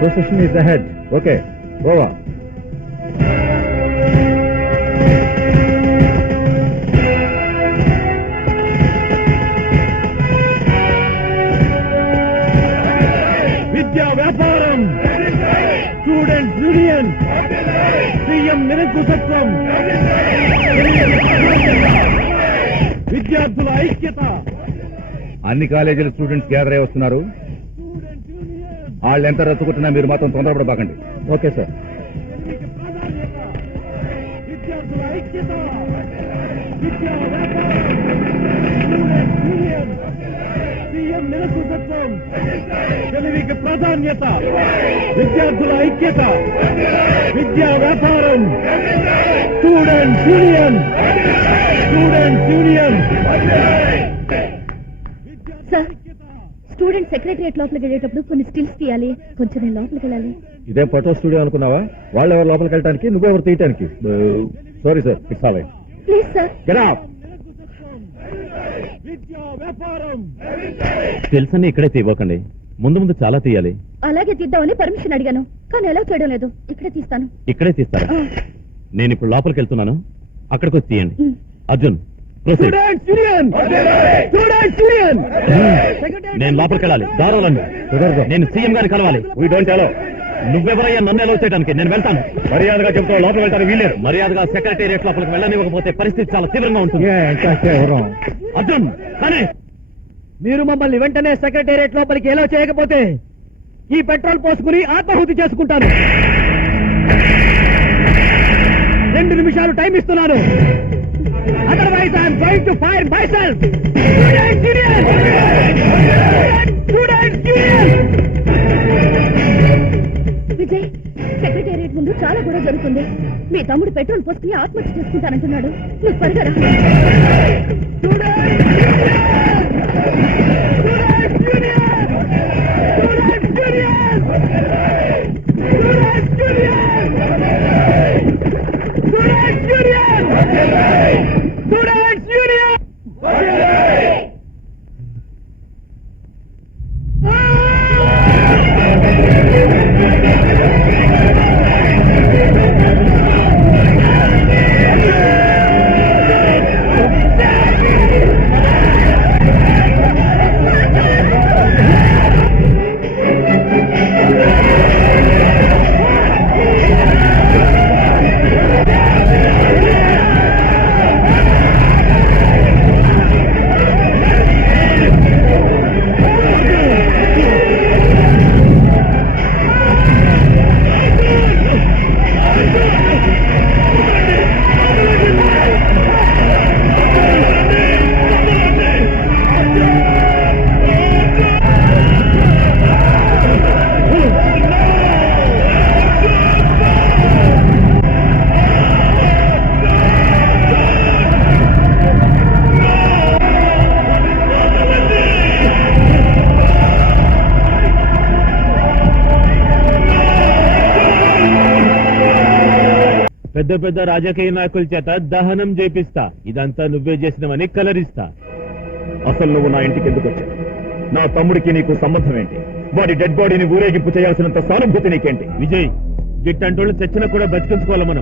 Procession is ahead. Okay, over. విద్యా వ్యాపారం, students union, CM నిరంకుశత్వం, విద్యార్థుల ఐక్యత. అన్ని కాలేజీల స్టూడెంట్స్ గ్యాదర్ అయి వస్తున్నారు. వాళ్ళు ఎంత రచ్చుకుంటున్నా మీరు మాత్రం తొందరపడబాకండి. Okay sir. విద్యార్థుల ఐక్యత, విద్యా వ్యాపారం, స్టూడెంట్స్ యూనియన్, సీఎం నిరంకుశత్వం, తెలివికి ప్రాధాన్యత. విద్యార్థుల ఐక్యత, విద్యా వ్యాపారం, students union, students union. Sir, student secretariat లోపలికి వెళ్ళేటప్పుడు కొన్ని స్టిల్స్ తీయాలి. కొంచెం నేను లోపలికి వెళ్ళాలి. ఇదే ఫోటో స్టూడియో అనుకున్నావా? వాళ్ళెవరు లోపలికి వెళ్ళడానికి, నువ్వెవరు తీయటానికి? Sorry sir, it's all right. Please sir. Get out. విద్యా వ్యాపారం. తెలుసని ఇక్కడే తీయబోకండి, ముందు ముందు చాలా తీయాలి. అలాగే తీద్దామని పర్మిషన్ అడిగాను, కానీ ఎలా చేయడం లేదు. ఇక్కడే తీస్తాను. ఇక్కడే తీస్తారా? నేను ఇప్పుడు లోపలికి వెళ్తున్నాను, అక్కడికి వచ్చి తీయండి. Arjun, students union, students union. నేను లోపలికి వెళ్ళాలి. దారాలండి. నేను సీఎం గారిని కలవాలి. We don't allow. నువ్వెవరయ్యా నన్ను ఎలా చేయడానికి? నేను వెళ్తాను. మర్యాదగా చెప్తావు, లోపలికి వెళ్ళడానికి వీల్లేదు. మర్యాదగా సెక్రటేరియట్ లోపలికి వెళ్ళనివ్వకపోతే పరిస్థితి చాలా తీవ్రంగా ఉంటుంది. అర్జున్, కానీ మీరు మమ్మల్ని వెంటనే సెక్రటేరియట్ లోపలికి ఎలా చేయకపోతే ఈ పెట్రోల్ పోసుకుని ఆత్మాహుతి చేసుకుంటాను. 2 నిమిషాలు టైం ఇస్తున్నాను. Otherwise I'm going to fire my self. Vijay, secretariat ముందు చాలా గొడవ జరుగుతుంది. మీ తమ్ముడు పెట్రోల్ పోసుకుని ఆత్మహత్య చేసుకుంటానంటున్నాడు. నువ్వు పరిగరా. పెద్ద పెద్ద రాజకీయ నాయకుల చేత దహనం చేపిస్తా. ఇదంతా నువ్వే చేసినవని కలరిస్తా. అసలు నువ్వు నా ఇంటికి ఎందుకు వచ్చావు? నా తమ్ముడికి నీకు సంబంధం ఏంటి? వాడి డెడ్ బాడీని ఊరేగింపు చేయాల్సినంత సానుభూతి నీకేంటి? విజయ్, గిట్టంటోళ్ళు చచ్చిన కూడా బతికించుకోవాలి మనం.